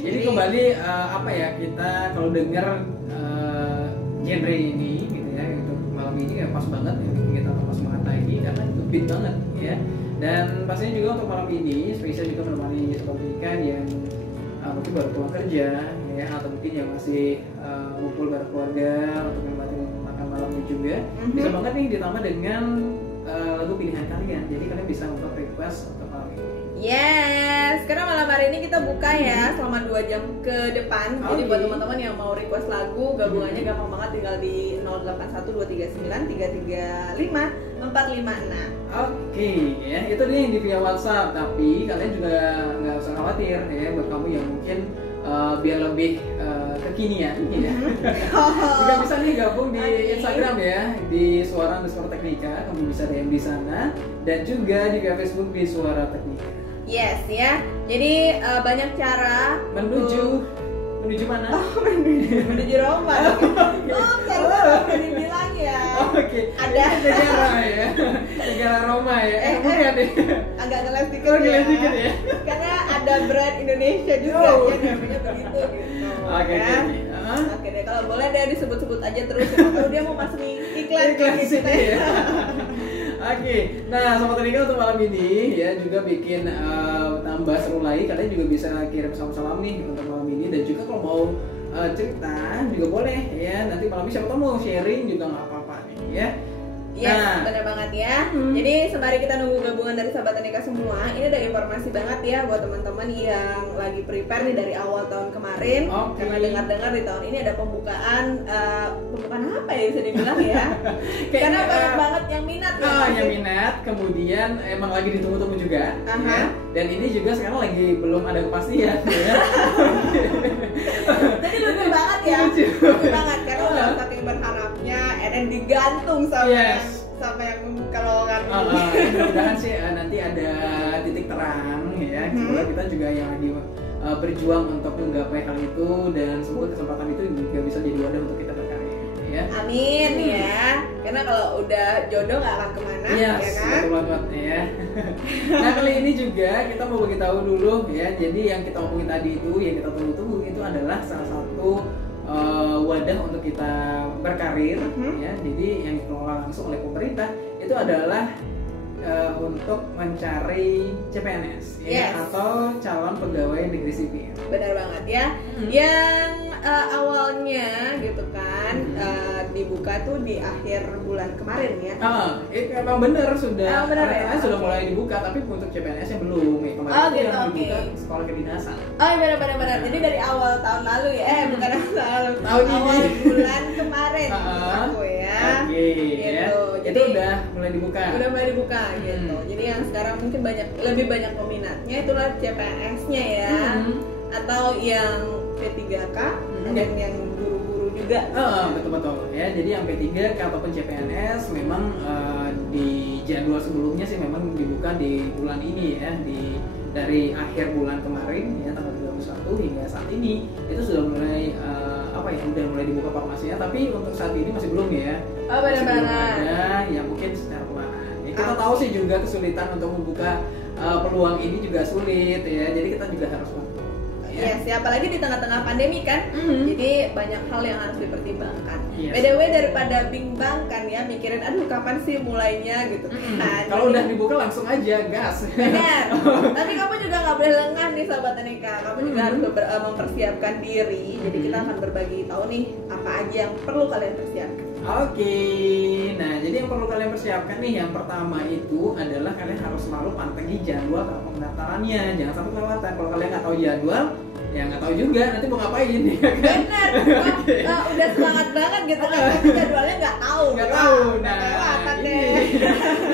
Jadi kembali apa ya, kita kalau dengar genre ini gitu ya, untuk malam ini ya pas banget ya, bikin kita tambah semangat lagi karena itu beat banget ya. Dan pastinya juga untuk malam ini spesial juga menemani Sobat Nika yang mungkin baru pulang kerja ya, atau mungkin yang masih ngumpul bareng keluarga untuk menikmati makan malamnya juga. Bisa banget nih ditambah dengan lagu pilihan kalian. Jadi kalian bisa untuk request untuk malam ini. Yes, karena malam hari ini kita buka ya selama 2 jam ke depan. Jadi buat teman-teman yang mau request lagu, gabungannya gampang banget, tinggal di 081239 335 456. Oke, ya itu dia yang di via WhatsApp. Tapi kalian juga nggak usah khawatir ya, buat kamu yang mungkin biar lebih kekinian ya. Juga bisa nih gabung di Instagram ya, di Suara_Teknika. Kamu bisa DM di sana, dan juga di via Facebook di Suara Teknika. Yes ya. Jadi banyak cara menuju mana? menuju Roma. Kalau dibilang ya. Oke. Ada negara ya. Negara Roma ya. Bukan deh. Agak ngeles dikit ya. Karena ada brand Indonesia juga ya, namanya begitu gitu. Oke. Oke deh, kalau boleh deh disebut-sebut aja terus. Kalau dia mau masuk iklan gitu ya. Oke, nah Sobat Teknika untuk malam ini ya juga bikin tambah seru lagi. Kalian juga bisa kirim salam-salam nih untuk malam ini, dan juga kalau mau cerita juga boleh ya. Nanti malam ini siapa tahu mau sharing juga nggak apa-apa nih ya. Yes, benar banget ya. Jadi sembari kita nunggu gabungan dari Sobat Teknika semua, ini ada informasi banget ya buat teman-teman yang lagi prepare nih dari awal tahun kemarin. Karena dengar-dengar di tahun ini ada pembukaan apa ya bisa dibilang ya? Karena banyak banget yang minat ya. Yang minat, kemudian emang lagi ditunggu-tunggu juga. Ya. Dan ini juga sekarang lagi belum ada kepastian ya. Jadi lucu banget ya. Lucu banget karena udah saking berharapnya dan digantung sama yang membuka lowongan ini. Mudah-mudahan sih nanti ada titik terang ya. Semoga kita juga yang lagi berjuang untuk menggapai hal itu, dan semoga kesempatan itu juga bisa jadi wadah untuk kita berkarya ya. Amin ya. Karena kalau udah jodoh nggak akan kemana ya kan? Betul banget ya. Nah kali ini juga kita mau bagi tahu dulu ya. Jadi yang kita omongin tadi itu, yang kita tunggu-tunggu itu adalah salah satu wadah untuk kita berkarir ya. Jadi yang dikelola langsung oleh pemerintah itu adalah untuk mencari CPNS ya, atau calon pegawai negeri sipil. Benar banget ya. Yang awalnya gitu kan dibuka tuh di akhir bulan kemarin ya. Emang bener sudah sudah mulai dibuka, tapi untuk CPNS yang belum ya. Kemarin itu yang dibuka sekolah kedinasan. Benar. Jadi dari awal tahun lalu ya, bukan tahun ini. Bulan kemarin aku ya. Gitu. Jadi udah mulai dibuka. Gitu. Jadi yang sekarang mungkin lebih banyak peminatnya itulah CPNS-nya ya. Atau yang P3K dan yang guru-guru juga. Betul ya. Jadi yang P3K ataupun CPNS memang di jadwal sebelumnya sih memang dibuka di bulan ini ya, dari akhir bulan kemarin ya, tanggal 31 hingga saat ini itu sudah mulai udah mulai dibuka formasinya, tapi untuk saat ini masih belum ya. Benar-benar. Ada yang mungkin secara perlahan. Ya, kita tahu sih juga kesulitan untuk membuka peluang ini juga sulit ya. Jadi kita juga harus bantu. Yes, ya, apalagi di tengah-tengah pandemi kan. Jadi banyak hal yang harus dipertimbangkan. Yes. BTW daripada bimbang kan ya, mikirin aduh kapan sih mulainya gitu kan. Kalau udah dibuka langsung aja gas. Benar. Tapi kamu juga nggak boleh lengah nih Sobat Teknika. Kamu juga harus mempersiapkan diri. Jadi kita akan berbagi tahu nih apa aja yang perlu kalian persiapkan. Oke, nah jadi yang perlu kalian persiapkan nih, yang pertama itu adalah kalian harus selalu pantengin jadwal pendaftarannya, jangan sampai kelewatan. Kalau kalian nggak tahu jadwal, ya nggak tahu juga nanti mau ngapain ya kan? Bener, udah semangat banget gitu kan, tapi jadwalnya nggak tahu. Nah ini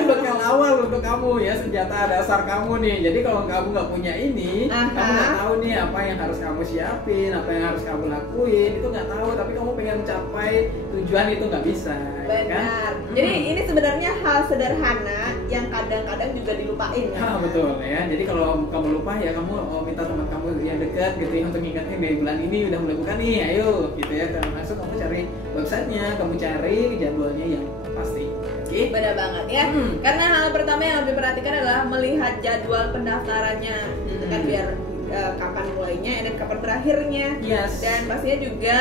bekal awal untuk kamu ya, senjata dasar kamu nih. Jadi kalau kamu nggak punya ini, kamu nggak tahu nih apa yang harus kamu siapin, apa yang harus kamu lakuin, itu nggak tahu. Tapi kamu pengen mencapai tujuan itu nggak bisa. Benar. Kan? Jadi ini sebenarnya hal sederhana yang kadang-kadang juga dilupain. Betul ya. Jadi kalau kamu lupa ya kamu minta teman kamu yang dekat gitu ya untuk ngingetin, di bulan ini udah mulai buka nih, ayo gitu ya. Langsung kamu cari websitenya, kamu cari jadwalnya yang pasti. Oke. Benar banget ya. Karena hal pertama yang harus diperhatikan adalah melihat jadwal pendaftarannya, gitu kan, biar kapan mulainya dan kapan berakhirnya. Yes. Dan pastinya juga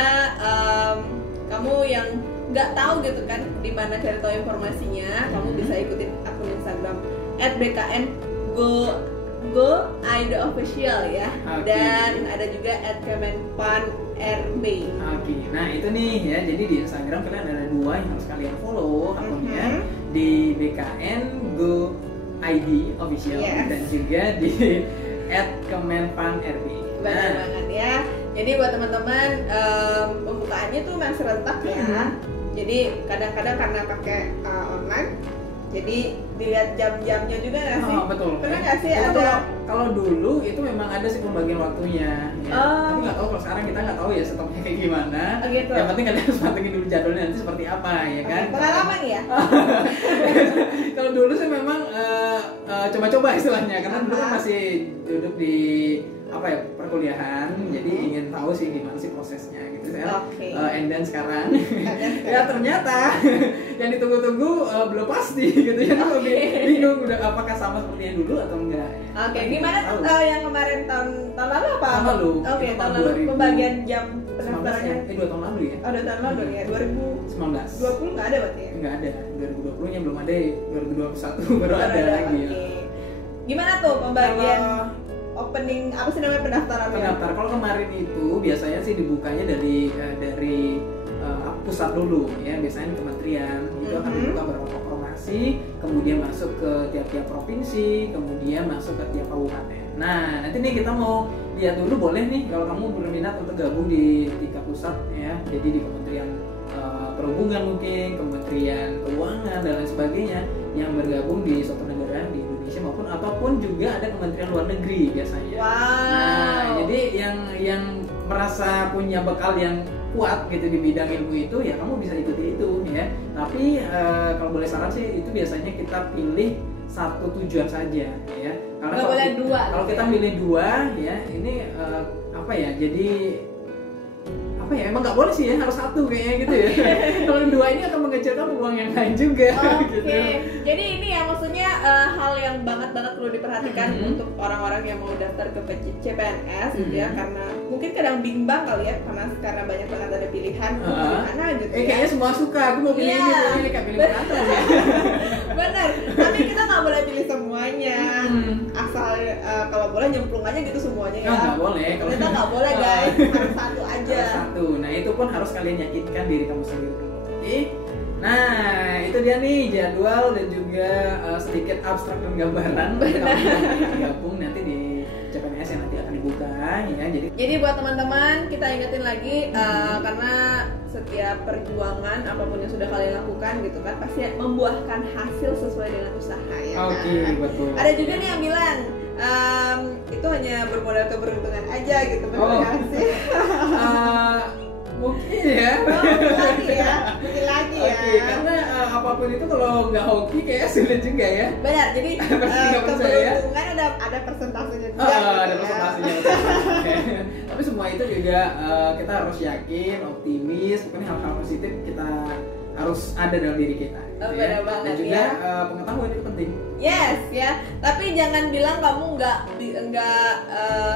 kamu yang nggak tahu gitu kan di mana cari tahu informasinya, kamu bisa ikutin akun Instagram @bkn_go_id_official ya. Dan ada juga @kemenpan_rb. Nah itu nih ya, jadi di Instagram kalian ada 2 yang harus kalian follow akunnya, di bkn_go_id_official dan juga di @kemenpan_rb. Benar banget ya. Jadi buat teman-teman pembukaannya tuh memang serentak ya. Jadi kadang-kadang karena pakai online, jadi dilihat jam-jamnya juga nggak sih? Betul. Pernah nggak sih itu ada? Kalau dulu itu memang ada sih pembagian waktunya. Ya. Tapi nggak tahu kalau sekarang kita nggak tahu ya setupnya kayak gimana. Gitu. Yang penting kalian harus pantengin dulu jadwalnya nanti seperti apa ya kan? Pengalaman ya. Kalau dulu sih memang coba-coba istilahnya, karena dulu kan masih duduk di perkuliahan, jadi ingin tahu sih gimana sih prosesnya gitu saya. And then sekarang ya ternyata yang ditunggu-tunggu belum pasti gitu ya. Bingung udah apakah sama seperti yang dulu atau enggak. Gimana tuh yang kemarin tahun lalu apa? Tahun lalu. Tahun lalu pembagian jam pendaftarannya. 2 tahun lalu ya. 2 tahun lalu ya. 2020 nggak ada berarti ya? Nggak ada. 2020 nya belum ada. 2021 baru ada lagi. Gimana tuh pembagian opening apa sih namanya pendaftaran? Kalau kemarin itu biasanya sih dibukanya dari pusat dulu ya, biasanya di kementerian itu akan dibuka beberapa provinsi, kemudian masuk ke tiap-tiap provinsi, kemudian masuk ke tiap kabupaten. Nah nanti nih kita mau lihat dulu, boleh nih kalau kamu berminat untuk gabung di tingkat pusat ya, jadi di Kementerian Perhubungan mungkin, Kementerian Keuangan dan lain sebagainya yang bergabung di suatu negara di Indonesia ataupun juga ada Kementerian Luar Negeri biasanya. Nah jadi yang merasa punya bekal yang kuat gitu di bidang ilmu itu ya kamu bisa ikuti itu ya. Tapi kalau boleh saran sih itu biasanya kita pilih satu tujuan saja ya. Karena kalau kita milih 2 ya ini jadi emang nggak boleh sih ya, harus satu kayaknya gitu ya. Kalau 2 ini akan mengecilkan peluang yang lain juga. Gitu. Jadi ini ya maksudnya hal yang banget perlu diperhatikan untuk orang-orang yang mau daftar ke CPNS gitu ya, karena mungkin kadang bimbang kali ya, karena banyak banget ada pilihan gimana gitu. Kayaknya semua suka, aku mau pilih ini kayak pilih pengantin ya. Bener, tapi kita nggak boleh pilih semuanya. Asal kalau boleh nyemplung aja gitu semuanya ya. Nggak boleh. Kita nggak boleh guys, harus satu aja. Nah itu pun harus kalian yakinkan diri kamu sendiri dulu. Nah itu dia nih jadwal dan juga sedikit abstrak dan gambaran. Kamu gabung nanti di CPNS yang nanti akan dibuka ya. Jadi buat teman-teman kita ingetin lagi karena setiap perjuangan apapun yang sudah kalian lakukan gitu kan pasti membuahkan hasil sesuai dengan usaha ya. Betul. Ada juga nih yang bilang itu hanya bermodal keberuntungan aja gitu berhasil. Mungkin ya. Mungkin lagi ya. Karena apapun itu kalau nggak hoki kayaknya sulit juga ya. Benar, jadi keberuntungan ada persentasenya juga. Ada persentasenya. Tapi semua itu juga kita harus yakin, optimis, pokoknya hal-hal positif kita harus ada dalam diri kita. Benar banget. Dan juga pengetahuan itu penting. Yes ya, tapi jangan bilang kamu nggak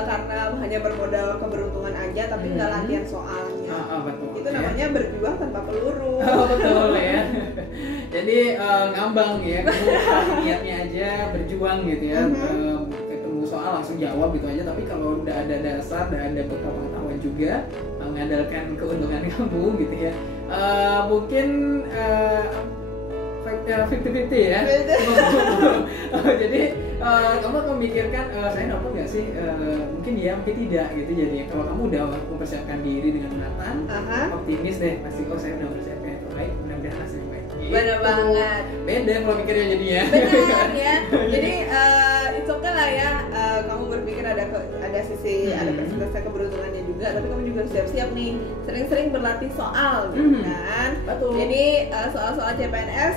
karena hanya bermodal keberuntungan aja tapi nggak latihan soalnya. Betul. Itu namanya berjuang tanpa peluru. Betul ya. Jadi ngambang ya, kamu niatnya aja berjuang gitu ya. Ketemu soal langsung jawab gitu aja, tapi kalau udah ada dasar, udah ada bekal pengetahuan juga, mengandalkan keuntungan kamu gitu ya. Mungkin 50-50 ya. Jadi kamu memikirkan saya dapat nggak sih? Mungkin ya, mungkin tidak gitu. Jadi kalau kamu udah mempersiapkan diri dengan matang, optimis deh, pasti saya udah mempersiapkan itu baik, mudah-mudahan hasilnya baik. Bener banget. Beda kalau mikirnya jadinya. Benar ya. Jadi it's okay lah ya. Kamu berpikir ada sisi ada persentase keberuntungannya juga, tapi kamu juga harus siap-siap nih. Sering-sering berlatih soal, gitu kan. Betul. Jadi soal-soal CPNS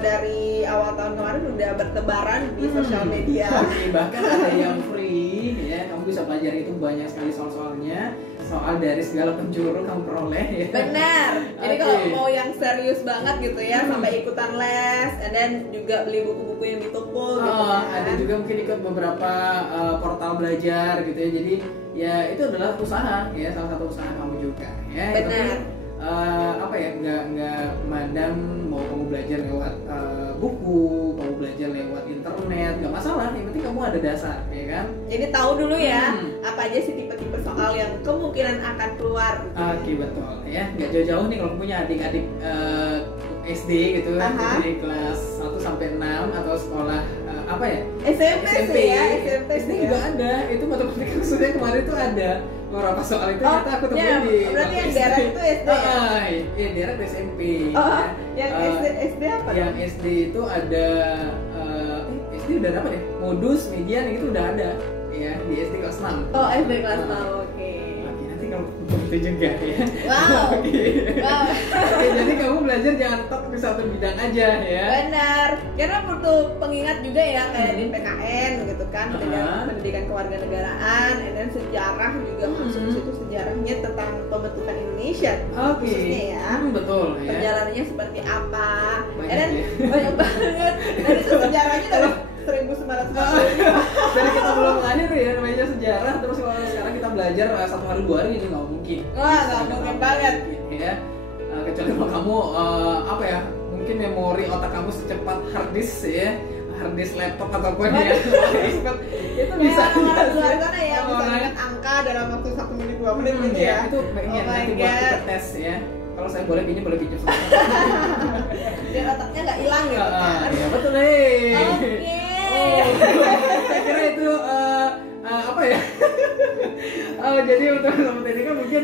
dari awal tahun kemarin udah bertebaran di sosial media. Bahkan ada yang free ya, kamu bisa belajar itu banyak sekali soal-soalnya. Soal soal dari segala penjuru kamu peroleh ya. Benar. Jadi kalau mau yang serius banget gitu ya, sampai ikutan les, dan juga beli buku-buku yang di toko gitu kan. Ada juga mungkin ikut beberapa portal belajar gitu ya. Jadi ya itu adalah usaha ya, salah satu usaha kamu juga ya. Benar. Apa ya, nggak madam mau kamu belajar lewat buku, kamu belajar lewat internet, nggak masalah, yang penting kamu ada dasar ya kan. Jadi tahu dulu ya apa aja sih tipe-tipe soal yang kemungkinan akan keluar gitu. Oke, betul ya, nggak jauh-jauh nih kalau punya adik-adik SD gitu kan, dari kelas 1 sampai 6 atau sekolah apa ya, SMP ya, SMP juga ada, itu matematika khususnya kemarin tuh ada beberapa soal itu. Ternyata aku temuin di berarti yang daerah itu SD ya? Iya, daerah SMP yang SD apa? Yang SD itu ada SD udah dapat ya, modus, median itu udah ada ya, di SD kelas 6. SD kelas 6, oke. Nanti kalau itu juga ya. Wow. Oke, jadi kamu belajar jangan tok di satu bidang aja ya. Benar, karena butuh pengingat juga ya, kayak di PKN gitu kan, pendidikan kewarganegaraan, dan sejarah juga masuk di situ, sejarahnya tentang pembentukan Indonesia khususnya ya. Betul ya. Perjalanannya seperti apa? Banyak banget. Dan itu sejarahnya dari 1945. Dari kita belum lahir ya namanya sejarah, terus kalau sekarang kita belajar 1 hari 2 hari ini nggak mungkin. Wah, nggak mungkin banget ya. Kecuali kalau kamu apa ya, mungkin memori otak kamu secepat hard disk ya, hard disk laptop ataupun ya itu bisa orang luar sana ya, bisa ingat angka dalam waktu 1 menit 2 menit gitu ya. Itu pengen nanti buat kita tes ya. Kalau saya boleh pinjam semua. Biar otaknya nggak hilang gitu kan. Iya betul nih. Saya kira itu apa ya? Jadi untuk teman ini kan mungkin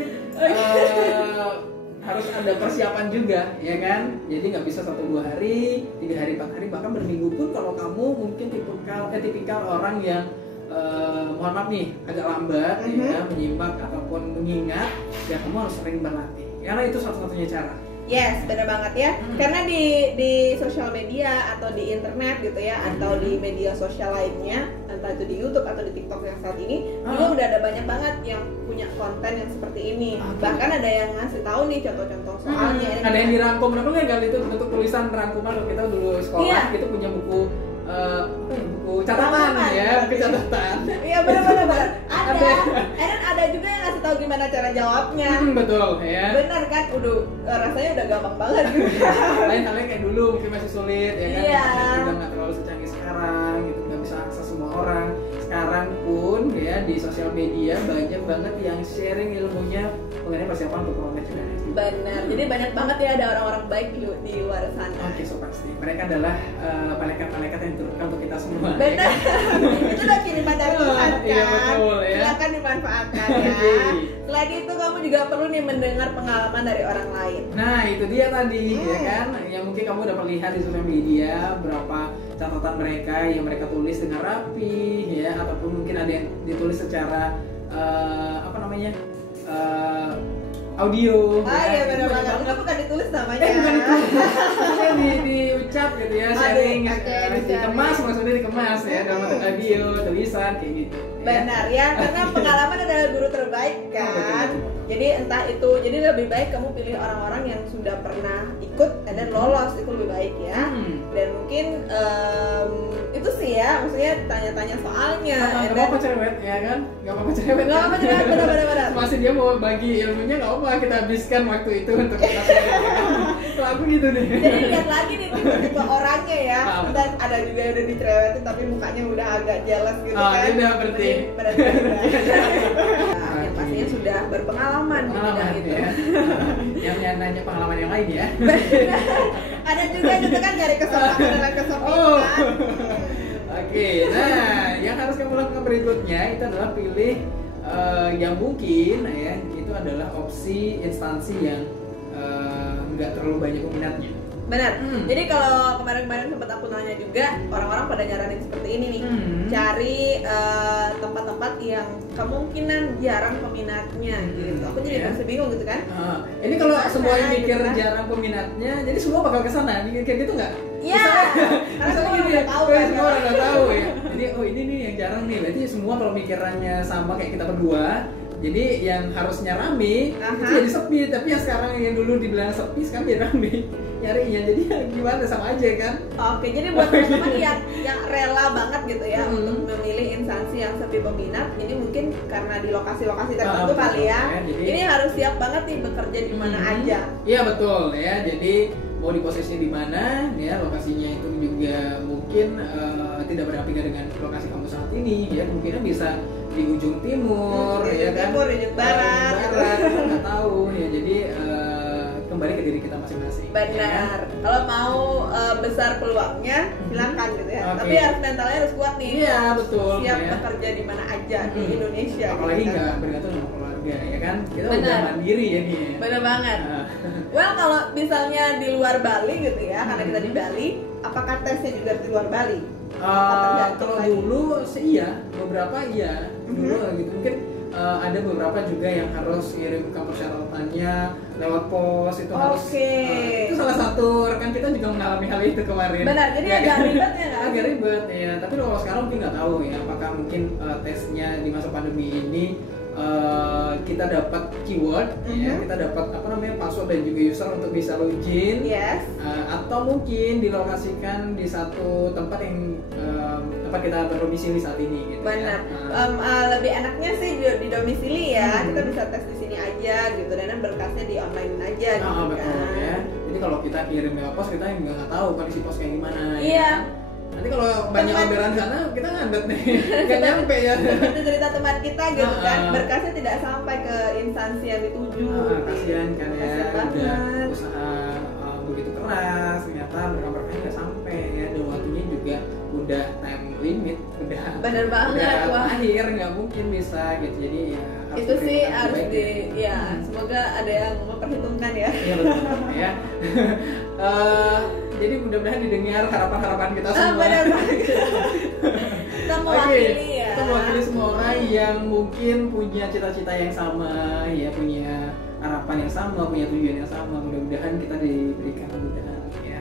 harus ada persiapan juga, ya kan? Jadi nggak bisa 1-2 hari, 3 hari, 4 hari, bahkan berminggu pun kalau kamu mungkin tipikal orang yang mohon maaf nih agak lambat ya menyimak ataupun mengingat, ya kamu harus sering berlatih. Karena itu satu-satunya cara. Yes, benar banget ya. Karena di sosial media atau di internet gitu ya, atau di media sosial lainnya, entah itu di YouTube atau di TikTok yang saat ini, juga udah ada banyak banget yang punya konten yang seperti ini. Bahkan ada yang ngasih tahu nih contoh-contoh soalnya. Ada yang dirangkum, kan itu bentuk tulisan rangkuman. Kalau kita dulu sekolah, kita punya buku buku catatan ya, buku catatan. Iya benar. Ada juga yang ngasih tahu gimana cara jawabnya. Betul ya. Benar kan, rasanya udah gampang banget. Lain halnya kayak dulu mungkin masih sulit ya kan. Iya. Udah nggak terlalu secanggih sekarang, gitu nggak bisa akses semua orang. Sekarang pun ya di sosial media banyak banget yang sharing ilmunya mengenai persiapan untuk proses juga. Benar. Jadi banyak banget ya ada orang-orang baik di luar sana. Oke, so pasti. Mereka adalah malaikat-malaikat yang diturunkan untuk kita semua. Benar. Ya? Itu udah kiriman dari Tuhan kan. Iya betul ya. Silakan dimanfaatkan ya. Selain itu kamu juga perlu nih mendengar pengalaman dari orang lain. Nah, itu dia tadi ya kan. Yang mungkin kamu dapat lihat di sosial media berapa catatan mereka yang mereka tulis dengan rapi ya, ataupun mungkin ada yang ditulis secara apa namanya? Audio. Iya benar banget. Itu bukan ditulis namanya. Bukan ditulis. diucap gitu ya, sharing, dikemas, maksudnya dikemas ya dalam bentuk audio, tulisan kayak gitu. Benar ya, karena pengalaman adalah guru terbaik kan. Jadi entah itu, jadi lebih baik kamu pilih orang-orang yang sudah pernah ikut dan lolos, itu lebih baik ya. Dan mungkin itu sih ya, maksudnya tanya-tanya soalnya. Gak apa-apa cerewet ya kan? Gak apa-apa cerewet. Gak apa-apa cerewet, benar-benar. Masih dia mau bagi ilmunya, gak apa-apa kita habiskan waktu itu untuk kita share. Kalau aku gitu nih. Jadi lihat lagi nih tipe orangnya ya. Dan ada juga yang udah dicerewetin tapi mukanya udah agak jealous gitu kan. Dia udah berarti. Yang pastinya sudah berpengalaman di bidang itu. Yang nanya pengalaman yang lain ya. Ada juga gitu kan dari kesempatan dengan kesempitan. Oke, nah yang harus kamu lakukan berikutnya itu adalah pilih yang mungkin ya itu adalah opsi instansi yang nggak terlalu banyak peminatnya. Benar. Jadi kalau kemarin-kemarin sempat aku nanya juga, orang-orang pada nyaranin seperti ini nih. Cari tempat-tempat yang kemungkinan jarang peminatnya gitu. Aku jadi masih bingung gitu kan. Ini kalau semua yang mikir jarang peminatnya, jadi semua bakal kesana, mikir kayak gitu nggak? Iya. Karena semua gini, udah tahu kan. Semua udah tahu ya. Jadi ini nih yang jarang nih. Berarti semua kalau mikirannya sama kayak kita berdua, Jadi yang harusnya rame itu jadi sepi, tapi yang sekarang yang dulu dibilang sepi sekarang jadi rame nyarinya. Jadi ya gimana, sama aja kan. Oke, jadi buat teman-teman yang rela banget gitu ya untuk memilih instansi yang sepi peminat, ini mungkin karena di lokasi-lokasi tertentu kali ya. Jadi, ini harus siap banget nih bekerja di mana aja. Iya betul ya. Jadi mau di posisinya di mana ya, lokasinya itu juga mungkin tidak berdampingan dengan lokasi kamu saat ini ya, kemungkinan bisa di ujung timur ya kan, timur, ujung barat kita nggak tahu ya. Jadi kembali ke diri kita masing-masing. Benar. Ya. Kalau mau besar peluangnya silakan gitu ya. Tapi harus mentalnya harus kuat nih. Iya betul. Siap bekerja di mana aja di Indonesia. Apalagi nggak bergantung sama keluarga ya kan. Kita udah mandiri ya nih. Benar banget. Well, kalau misalnya di luar Bali gitu ya, karena kita di Bali, apakah tesnya juga di luar Bali? Kalau dulu sih iya, beberapa iya dulu gitu. Mungkin ada beberapa juga yang harus kirimkan persyaratannya lewat pos, itu harus itu salah satu rekan kita juga mengalami hal itu kemarin. Benar, jadi agak ribet ya kan? Agak ribet ya, tapi kalau sekarang mungkin nggak tahu ya apakah mungkin tesnya di masa pandemi ini kita dapat keyword ya, kita dapat apa namanya password dan juga user untuk bisa login, atau mungkin dilokasikan di satu tempat yang tempat kita berdomisili saat ini gitu. Benar. Ya. Lebih enaknya sih di domisili ya, kita bisa tes di sini aja gitu, dan berkasnya di online aja gitu betul, kan. Ya. Jadi kalau kita kirim lewat pos, kita nggak tahu kondisi pos kayak gimana. Iya. Ya. Nanti kalau banyak orderan sana, kita ngandet nih, nggak nyampe ya. Itu cerita teman kita gitu kan, berkasnya tidak sampai ke instansi yang dituju. Kasihan kan ya, udah usaha begitu keras, ternyata berkasnya nggak sampai ya, dan waktunya juga udah time limit, udah bener banget, udah akhir, nggak mungkin bisa gitu. Jadi ya itu sih harus semoga ada yang memperhitungkan ya. Iya betul ya. Jadi mudah-mudahan didengar harapan-harapan kita semua. Benar banget. Kita mewakili ya. Kita mewakili semua orang yang mungkin punya cita-cita yang sama, ya punya harapan yang sama, punya tujuan yang sama. Mudah-mudahan kita diberikan kemudahan ya.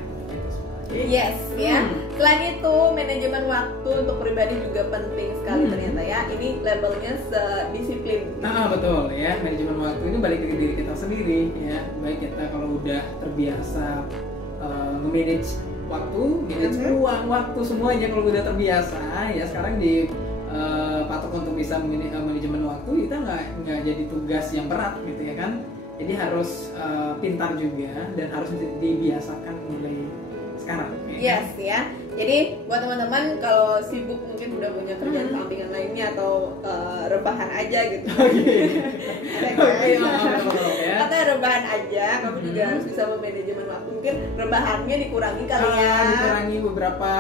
Yes ya. Selain itu manajemen waktu untuk pribadi juga penting sekali ternyata ya. Ini labelnya sedisiplin. Betul ya. Manajemen waktu ini balik ke diri kita sendiri ya. Baik kita kalau udah terbiasa nge-manage waktu, manage peluang waktu semuanya, kalau udah terbiasa ya sekarang di patok untuk bisa manajemen waktu, kita nggak jadi tugas yang berat gitu ya kan. Jadi harus pintar juga dan harus dibiasakan mulai sekarang. Yes ya. Jadi buat teman-teman kalau sibuk mungkin udah punya kerjaan sampingan lainnya atau rebahan aja gitu. Atau rebahan aja, kamu juga harus bisa memanajemen waktu. Mungkin rebahannya dikurangi kali ya. Dikurangi beberapa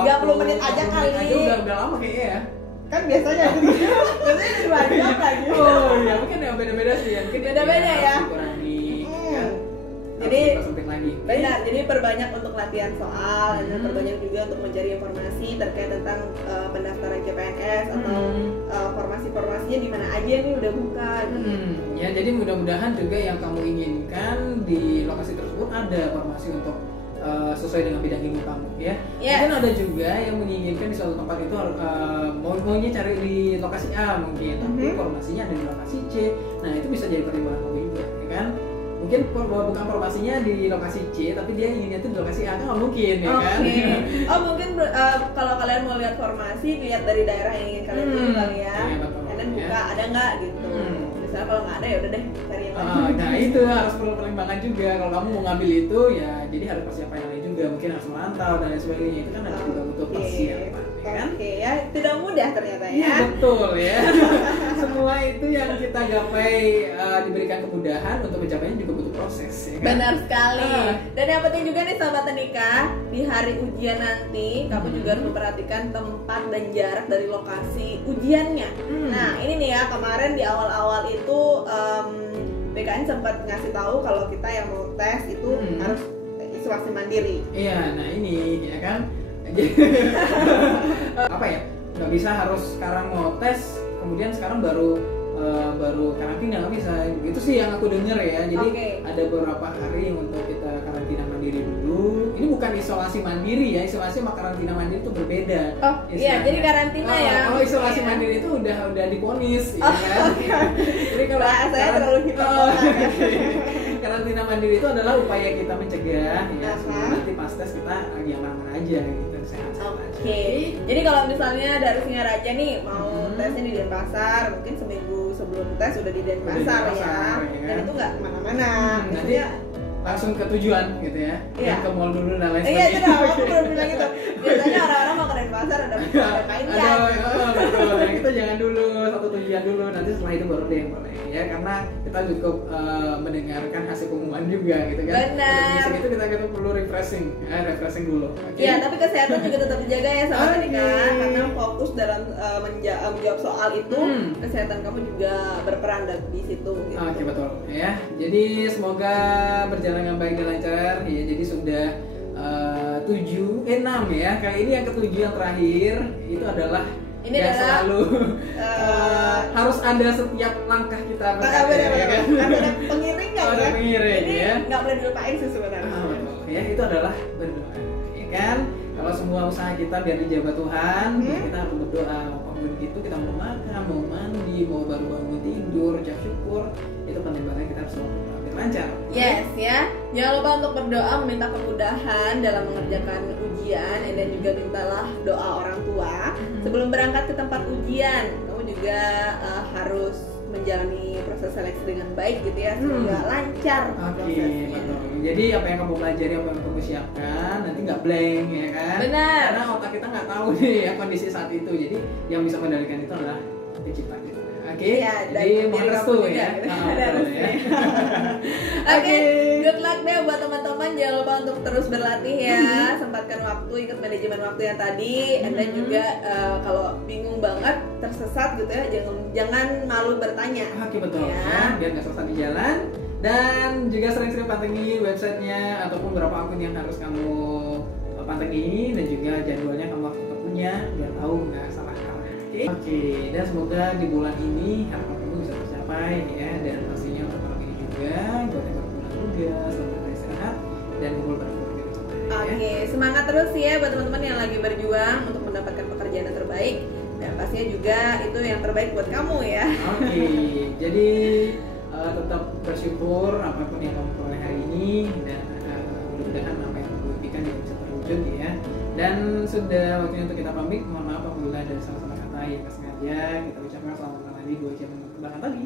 30 menit aja kali. Udah lama kayaknya ya. Kan biasanya biasanya 2 jam lagi. Oh iya, mungkin ya beda-beda sih ya. Mungkin beda-beda ya. Dikurangi kan. Jadi lagi. Benar, jadi perbanyak untuk latihan soal dan perbanyak juga untuk mencari informasi terkait tentang pendaftaran CPNS atau formasi-formasinya di mana aja nih udah buka gitu. Ya, jadi mudah-mudahan juga yang kamu inginkan di lokasi tersebut ada formasi untuk sesuai dengan bidang ilmu kamu ya. Mungkin ada juga yang menginginkan di suatu tempat itu maunya cari di lokasi A mungkin, tapi formasinya ada di lokasi C. Nah, itu bisa jadi pertimbangan kamu juga ya kan. Mungkin bukan formasinya di lokasi C, tapi dia inginnya itu di lokasi A, kan nggak mungkin ya kan? Oh mungkin kalau kalian mau lihat formasi, lihat dari daerah yang ingin kalian tuju kali ya. Kalian buka ada nggak gitu. Misalnya kalau nggak ada ya udah deh cari yang lain. Nah itu harus perlu pertimbangan juga. Kalau kamu mau ngambil itu ya, jadi harus persiapan yang lain juga. Mungkin harus merantau dan lain sebagainya. Itu kan ada juga butuh persiapan. Kan? Ya tidak mudah ternyata ya. Iya betul ya. Semua itu yang kita gapai diberikan kemudahan, untuk mencapainya juga butuh proses ya kan? Benar sekali. Dan yang penting juga nih sahabat nikah, di hari ujian nanti kamu juga harus memperhatikan tempat dan jarak dari lokasi ujiannya. Nah ini nih ya, kemarin di awal-awal itu BKN sempat ngasih tahu kalau kita yang mau tes itu harus isolasi mandiri. Iya, nah ini ya kan. Apa ya, nggak bisa harus sekarang mau tes kemudian sekarang baru baru karantina, nggak bisa. Itu sih yang aku denger ya. Jadi ada beberapa hari untuk kita karantina mandiri dulu. Ini bukan isolasi mandiri ya, isolasi sama karantina mandiri itu berbeda. Oh iya, jadi karantina ya. Kalau isolasi mandiri itu udah diponis, ya kan? Jadi kalau saya terlalu hitam. Karantina mandiri itu adalah upaya kita mencegah ya, sebelum nanti pas tes kita lagi aman-aman aja gitu, sehat-sehat aja. Jadi kalau misalnya dari Singaraja nih mau tesnya di Denpasar, mungkin seminggu sebelum tes udah di Denpasar ya. Dan itu nggak kemana-mana. Nanti langsung ke tujuan gitu ya, yang ke mall dulu dan lain sebagainya. Iya itu dah, aku belum bilang gitu. Biasanya orang-orang mau ke Denpasar ada mainan. Betul, yang itu jangan dulu, satu tujuan dulu, nanti setelah itu baru deh yang boleh ya, karena kita cukup mendengarkan hasil pengumuman juga gitu kan. Benar. Untuk itu kita perlu refreshing dulu. Iya, tapi kesehatan juga tetap dijaga ya sama Nika, karena fokus dalam menjawab soal itu, kesehatan kamu juga berperan di situ. Gitu. Oke, betul ya. Jadi semoga berjalan dengan baik dan lancar ya. Jadi sudah 6 ya. Kali ini yang ke-7 yang terakhir itu adalah ini adalah selalu harus ada setiap langkah kita ya kan? Ada pengiring nggak ya? Pengiring ini ya. Nggak boleh dilupain sih sebenarnya. Ya itu adalah berdoa ya kan. Kalau semua usaha kita biar dijabah Tuhan, kita harus berdoa. Apapun itu, kita mau makan, mau mandi, mau baru bangun tidur, ucap syukur, itu penting banget, kita harus berdoa biar lancar. Yes ya. Jangan lupa untuk berdoa, meminta kemudahan dalam mengerjakan ujian, dan juga mintalah doa orang tua sebelum berangkat ke tempat ujian. Kamu juga harus menjalani proses seleksi dengan baik gitu ya, semoga lancar prosesnya. Betul. Jadi apa yang kamu pelajari, apa yang kamu siapkan, nanti nggak blank ya kan? Benar. Karena otak kita nggak tahu nih ya kondisi saat itu. Jadi yang bisa mengendalikan itu adalah pencipta kita. Iya, jadi mohon restu ya. Oke, good luck deh buat teman-teman. Jangan lupa untuk terus berlatih ya. Sempatkan waktu, ikut manajemen waktu yang tadi. Dan juga kalau bingung banget, tersesat gitu ya, jangan malu bertanya. Oke, betul ya. Biar nggak sesat di jalan. Dan juga sering-sering pantengin websitenya ataupun beberapa akun yang harus kamu pantengin, dan juga jadwalnya kamu harus punya biar tahu nggak salah arah. Oke, dan semoga di bulan ini harapan kamu bisa tercapai ya, dan pastinya untuk malam ini juga buat yang baru pulang tugas, selamat istirahat dan kumpul bareng keluarga. Oke, semangat terus ya buat teman-teman yang lagi berjuang untuk mendapatkan pekerjaan yang terbaik, dan pastinya juga itu yang terbaik buat kamu ya. Oke, jadi tetap bersyukur apapun yang kamu peroleh hari ini, dan mudah-mudahan apa yang kamu impikan juga bisa terwujud ya. Dan sudah waktunya untuk kita pamit. Mohon maaf apabila ada salah-salah kata yang sengaja kita ucapkan. Selamat malam lagi, gue ucapkan tadi.